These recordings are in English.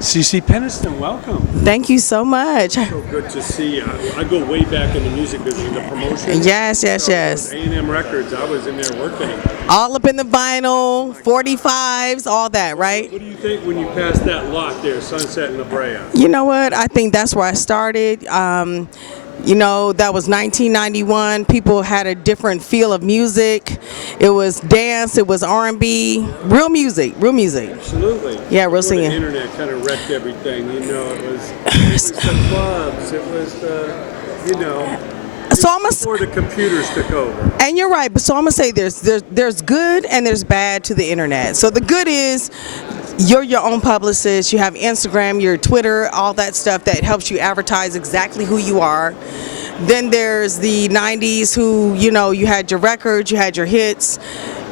CECE Peniston, welcome. Thank you so much. So good to see you. I go way back in the music business, the promotion. Yes. A&M Records, I was in there working. All up in the vinyl, 45s, all that, right? What do you think when you pass that lot there, Sunset and La Brea? You know what? I think that's where I started. That was 1991. People had a different feel of music. It was dance, it was R&B, real music. Absolutely. Yeah, real Before singing. The internet kind of wrecked everything. It was the clubs. It was So I'm before the computers took over. And you're right, but so I'm gonna say there's good and there's bad to the internet. So the good is you're your own publicist. You have Instagram, your Twitter, all that stuff that helps you advertise exactly who you are. Then there's the 90s who, you had your records, you had your hits.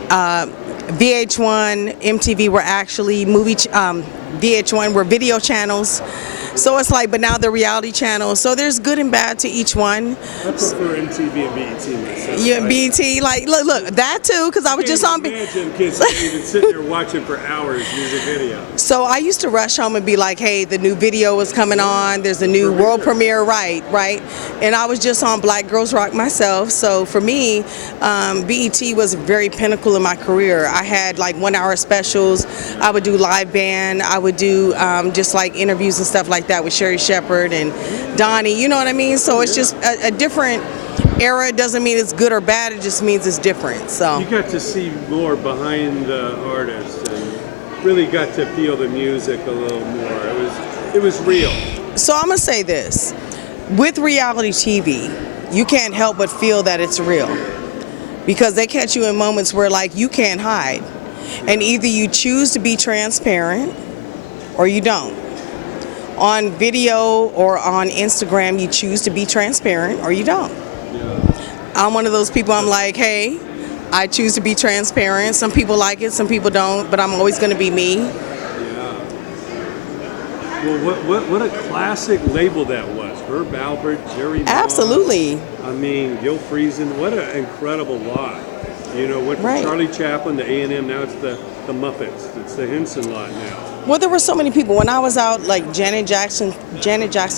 VH1, MTV were actually VH1 were video channels. So it's like, but now they're reality channels. So there's good and bad to each one. I prefer MTV and BET myself. Yeah, BET, like look, that too, because I was just on. Imagine kids even sitting there watching for hours music video. So I used to rush home and be like, hey, the new video is coming on. There's a new world premiere, right? And I was just on Black Girls Rock myself. So for me, BET was very pinnacle in my career. I had like 1 hour specials. I would do live band. I would do just like interviews and stuff like that with Sherry Shepherd and Donnie, you know what I mean? So it's just a different era. It doesn't mean it's good or bad, it just means it's different. So you got to see more behind the artist and really got to feel the music a little more. It was real. So I'm gonna say this, with reality TV, you can't help but feel that it's real, because they catch you in moments where like you can't hide, and either you choose to be transparent or you don't. On video or on Instagram, you choose to be transparent or you don't. Yeah. I'm one of those people, I'm like, hey, I choose to be transparent. Some people like it, some people don't, but I'm always going to be me. Yeah. Well, what a classic label that was. Herb Alpert, Jerry Moss. Absolutely. I mean, Gil Friesen, what an incredible lot. Went from Right. Charlie Chaplin to A&M, now it's the Muppets. It's the Henson lot now. Well, there were so many people. When I was out, like Janet Jackson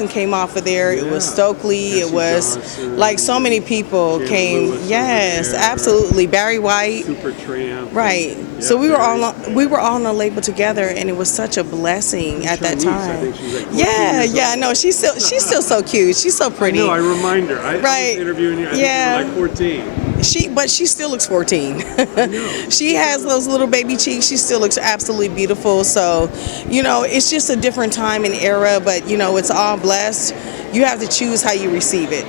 came off of there. Yeah. It was Stokely. Jesse It was Johnson, like so many people Jim came. Lewis Yes, over there. absolutely. Barry White. Supertramp. Right. Yeah, So we were Barry. all on a label together, and it was such a blessing at that Chinese, I time. think she's like 14 years Yeah. old. No, she's still so cute. She's so pretty. No, I remind her. I Right. was interviewing you. I Yeah. think you were like 14. But she still looks 14. I know. She has those little baby cheeks. She still looks absolutely beautiful. So, it's just a different time and era, but it's all blessed. You have to choose how you receive it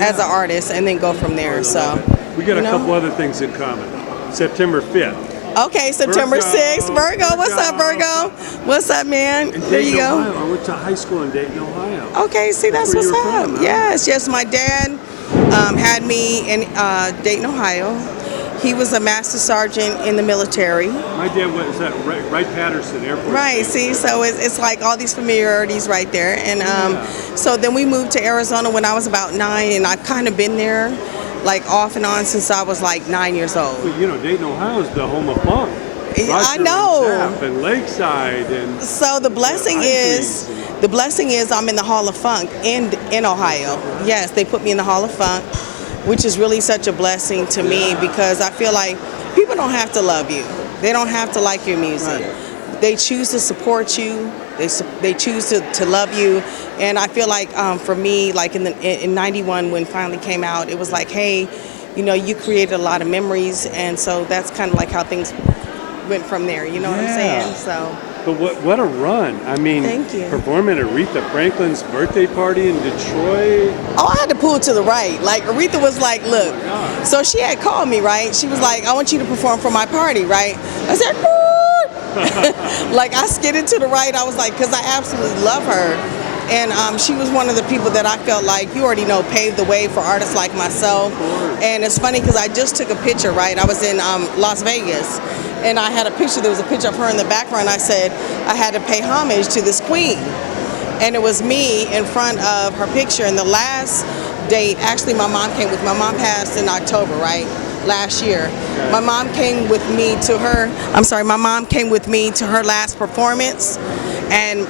as an artist and then go from there. So we got a couple other things in common. September 5th. Okay, September Virgo. 6th. Virgo, what's up, Virgo? What's up, man? In There you Dayton, go. Ohio. I went to high school in Dayton, Ohio. Okay, see, that's where what's you were up. from, huh? Yes, my dad had me in Dayton, Ohio. He was a master sergeant in the military. My dad was at Wright-Patterson Airport. Right, see, so it's like all these familiarities right there. And so then we moved to Arizona when I was about 9, and I've kind of been there like off and on since I was like 9 years old. Well, Dayton, Ohio is the home of funk. I Roger know. And Tapp and Lakeside and So the blessing is I'm in the Hall of Funk in Ohio. Yes, they put me in the Hall of Funk, which is really such a blessing to me, because I feel like people don't have to love you. They don't have to like your music. Right. They choose to support you. They choose to love you. And I feel like for me, like in 91 when it finally came out, it was like, hey, you created a lot of memories, and so that's kind of like how things went from there. You know what I'm saying? So. But what a run. I mean, Thank you. Performing at Aretha Franklin's birthday party in Detroit. Oh, I had to pull to the right. Like, Aretha was like, look. God. So she had called me, right? She was like, I want you to perform for my party, right? I said, "Woo!" Like, I skidded to the right. I was like, because I absolutely love her. And she was one of the people that I felt like, you already know, paved the way for artists like myself. And it's funny because I just took a picture, right? I was in Las Vegas. And I had a picture, there was a picture of her in the background. I said, I had to pay homage to this queen. And it was me in front of her picture. And the last date, actually my mom came with, my mom passed in October, right? Last year. Okay. My mom came with me to her, my mom came with me to her last performance. And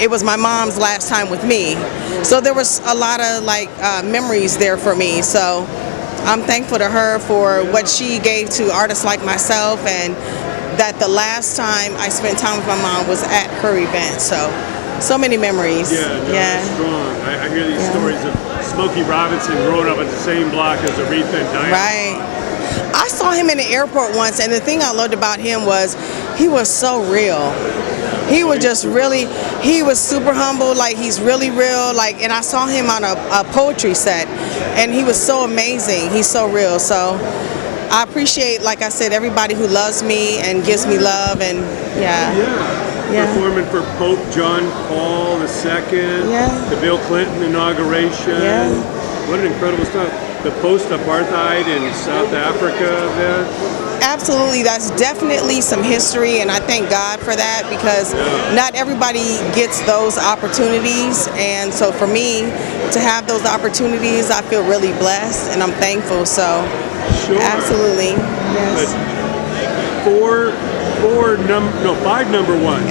it was my mom's last time with me. So there was a lot of like memories there for me. So I'm thankful to her for what she gave to artists like myself, and that the last time I spent time with my mom was at her event. So many memories. Yeah, no, that's strong. I hear these stories of Smokey Robinson growing up at the same block as Aretha and Diana. Right. I saw him in the airport once, and the thing I loved about him was he was so real. He was just really, he was super humble, like he's really real, like, and I saw him on a poetry set, and he was so amazing. He's so real. So I appreciate, like I said, everybody who loves me and gives me love, and Performing for Pope John Paul II, the Bill Clinton inauguration. What an incredible stuff. The post-apartheid in South Africa event. Absolutely, that's definitely some history, and I thank God for that, because not everybody gets those opportunities, and so for me to have those opportunities, I feel really blessed, and I'm thankful. So absolutely, yes. But five number ones.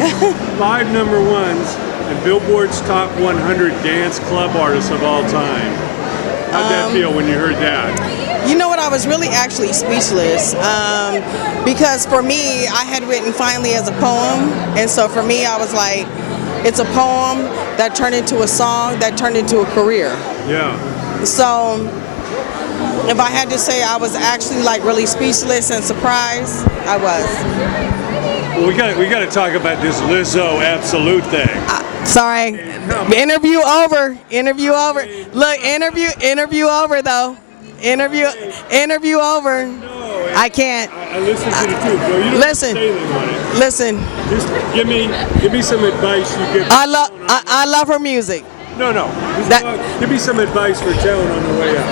5 number ones, and Billboard's top 100 dance club artists of all time. How'd that feel when you heard that? You know what, I was really actually speechless, because for me, I had written Finally as a poem, and so for me, I was like, it's a poem that turned into a song, that turned into a career. Yeah. So if I had to say I was actually like really speechless and surprised, I was. Well, we got to talk about this Lizzo Absolute thing. Sorry, interview over. Interview over. Look, interview over though. Interview over. No, I can't. I listened to the truth. Well, you don't Listen. say anything on it. Listen. Just give me some advice you give. I love her music. No. Give me some advice for talent on the way up.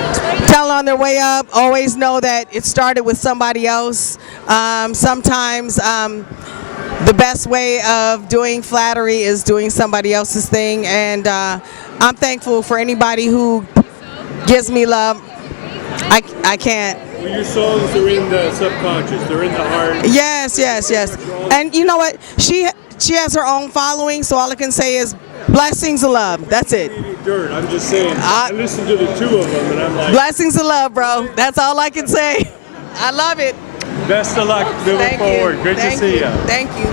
Talent on their way up. Always know that it started with somebody else. Sometimes the best way of doing flattery is doing somebody else's thing, and I'm thankful for anybody who gives me love. I can't. Well, your songs are in the subconscious. They're in the heart. Yes. And you know what? She has her own following, so all I can say is blessings of love. That's it. Dirt. I'm just saying. I listened to the two of them, and I'm like, blessings of love, bro. That's all I can say. I love it. Best of luck moving forward. Great to see you. Thank you.